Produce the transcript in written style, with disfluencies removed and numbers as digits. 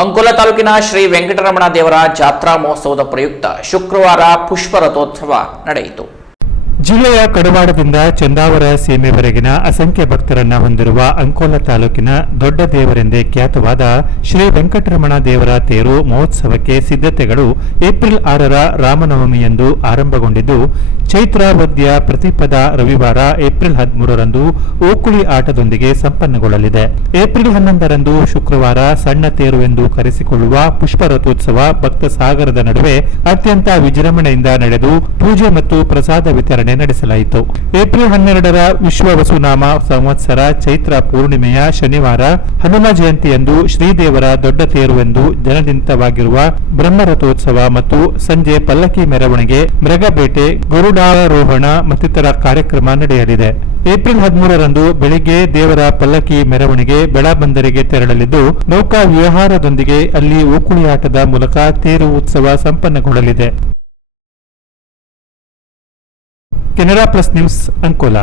ಅಂಕೋಲಾ ತಾಲೂಕಿನ ಶ್ರೀ ವೆಂಕಟರಮಣ ದೇವರ ಜಾತ್ರಾ ಮಹೋತ್ಸವದ ಪ್ರಯುಕ್ತ ಶುಕ್ರವಾರ ಪುಷ್ಪ ರಥೋತ್ಸವ ನಡೆಯಿತು. ಜಿಲ್ಲೆಯ ಕಡವಾಡದಿಂದ ಚಂದಾವರ ಸೀಮೆವರೆಗಿನ ಅಸಂಖ್ಯ ಭಕ್ತರನ್ನ ಹೊಂದಿರುವ ಅಂಕೋಲಾ ತಾಲೂಕಿನ ದೊಡ್ಡ ದೇವರೆಂದೇ ಖ್ಯಾತವಾದ ಶ್ರೀ ವೆಂಕಟರಮಣ ದೇವರ ತೇರು ಮಹೋತ್ಸವಕ್ಕೆ ಸಿದ್ಧತೆಗಳು ಏಪ್ರಿಲ್ 6ರ ರಾಮನವಮಿಯಂದು ಆರಂಭಗೊಂಡಿದ್ದು, ಚೈತ್ರಾವಧ್ಯ ಪ್ರತಿಪದ ರವಿವಾರ ಏಪ್ರಿಲ್ 13ರಂದು ಓಕುಳಿ ಆಟದೊಂದಿಗೆ ಸಂಪನ್ನಗೊಳ್ಳಲಿದೆ. ಏಪ್ರಿಲ್ 11ರಂದು ಶುಕ್ರವಾರ ಸಣ್ಣ ತೇರು ಎಂದು ಕರೆಸಿಕೊಳ್ಳುವ ಪುಷ್ಪ ರಥೋತ್ಸವ ಭಕ್ತ ಸಾಗರದ ನಡುವೆ ಅತ್ಯಂತ ವಿಜೃಂಭಣೆಯಿಂದ ನಡೆದು ಪೂಜೆ ಮತ್ತು ಪ್ರಸಾದ ವಿತರಣೆ ನಡೆಸಲಾಯಿತು. ಏಪ್ರಿಲ್ 12ರ ವಿಶ್ವ ವಸುನಾಮ ಸಂವತ್ಸರ ಚೈತ್ರ ಪೂರ್ಣಿಮೆಯ ಶನಿವಾರ ಹನುಮ ಜಯಂತಿಯಂದು ಶ್ರೀದೇವರ ದೊಡ್ಡ ತೇರು ಎಂದು ಜನನಿಂತವಾಗಿರುವ ಬ್ರಹ್ಮರಥೋತ್ಸವ ಮತ್ತು ಸಂಜೆ ಪಲ್ಲಕ್ಕಿ ಮೆರವಣಿಗೆ, ಮೃಗಬೇಟೆ, ಗರುಡಾರೋಹಣ ಮತ್ತಿತರ ಕಾರ್ಯಕ್ರಮ ನಡೆಯಲಿದೆ. ಏಪ್ರಿಲ್ 13ರಂದು ಬೆಳಿಗ್ಗೆ ದೇವರ ಪಲ್ಲಕ್ಕಿ ಮೆರವಣಿಗೆ ಬೆಳಬಂದರಿಗೆ ತೆರಳಲಿದ್ದು, ನೌಕಾ ವಿಹಾರದೊಂದಿಗೆ ಅಲ್ಲಿ ಓಕುಳಿ ಆಟದ ಮೂಲಕ ತೇರು ಉತ್ಸವ ಸಂಪನ್ನಗೊಳ್ಳಲಿದೆ. Canara plus news, Ankola.